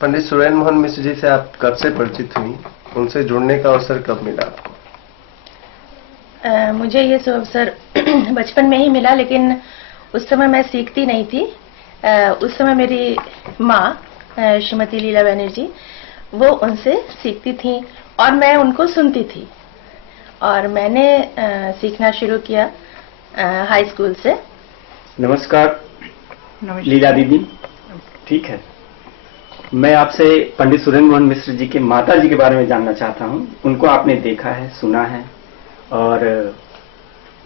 पंडित सुरेंद्र मोहन मिश्र जी से आप कब से परिचित हुई, उनसे जुड़ने का अवसर कब मिला आपको? मुझे ये सब अवसर बचपन में ही मिला, लेकिन उस समय मैं सीखती नहीं थी। उस समय मेरी माँ श्रीमती लीला बनर्जी, वो उनसे सीखती थी और मैं उनको सुनती थी। और मैंने सीखना शुरू किया हाई स्कूल से। नमस्कार लीला दीदी। ठीक है, मैं आपसे पंडित सुरेंद्र मोहन मिश्र जी के माता जी के बारे में जानना चाहता हूँ। उनको आपने देखा है, सुना है और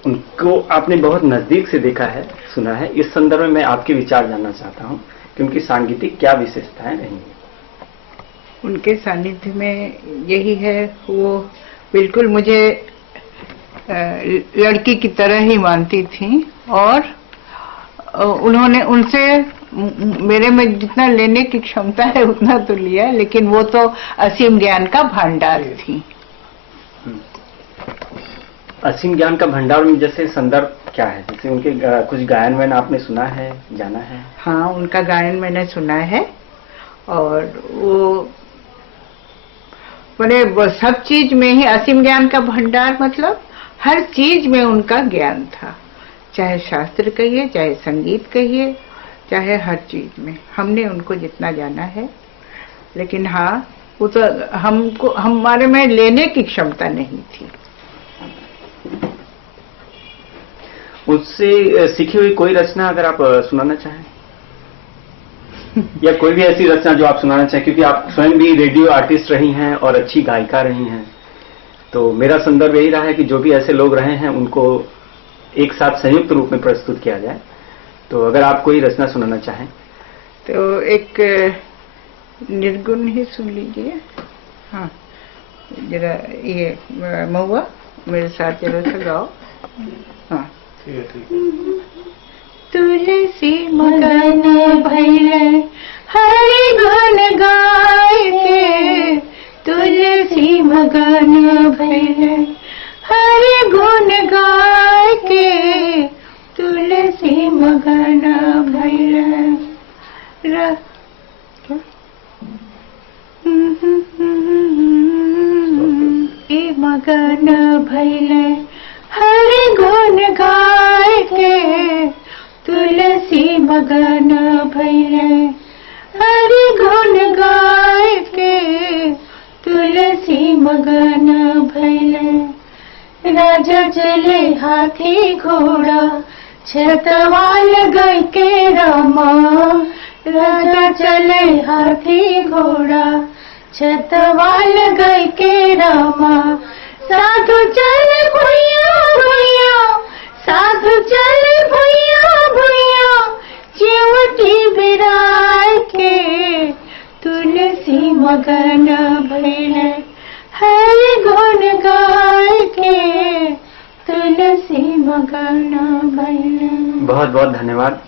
उनको आपने बहुत नजदीक से देखा है, सुना है। इस संदर्भ में मैं आपके विचार जानना चाहता हूँ कि उनकी सांगीतिक क्या विशेषताएं रही हैं। उनके सानिध्य में यही है, वो बिल्कुल मुझे लड़की की तरह ही मानती थी और उन्होंने उनसे मेरे में जितना लेने की क्षमता है उतना तो लिया, लेकिन वो तो असीम ज्ञान का भंडार थी। असीम ज्ञान का भंडार में जैसे संदर्भ क्या है? जैसे उनके कुछ गायन वायन आपने सुना है, जाना है? हाँ, उनका गायन मैंने सुना है और वो बड़े सब चीज में ही असीम ज्ञान का भंडार, मतलब हर चीज में उनका ज्ञान था, चाहे शास्त्र कहिए, चाहे संगीत कहिए, चाहे हर चीज में। हमने उनको जितना जाना है, लेकिन हाँ, वो तो हमको हमारे में लेने की क्षमता नहीं थी। उससे सीखी हुई कोई रचना अगर आप सुनाना चाहें या कोई भी ऐसी रचना जो आप सुनाना चाहें, क्योंकि आप स्वयं भी रेडियो आर्टिस्ट रही हैं और अच्छी गायिका रही हैं, तो मेरा संदर्भ यही रहा है कि जो भी ऐसे लोग रहे हैं उनको एक साथ संयुक्त रूप में प्रस्तुत किया जाए। तो अगर आप कोई रचना सुनाना चाहें तो एक निर्गुण ही सुन लीजिए। हाँ, जरा ये महुआ मेरे साथ जरा सा गाओ। हाँ, तुलसी मगन भैले हरि गुण गाय के, तुलसी मगन भैले हरि गुण गाय के, तुलसी मगन भैले मगन भैले हरि गुण गाय के, तुलसी मगन भैले हरि गुण गाय के, तुलसी मगन भैले। राजा चले हाथी घोड़ा छतवाल गई के रामा, राजा चले हाथी घोड़ा छतवाल गई के रामा, साधु चल भैया भैया, साधु चल भैया भैया, चिवटी बिराय के, तुलसी मगन भैले हरि गुण गाय के, तुलसी मगन भैले। बहुत बहुत धन्यवाद।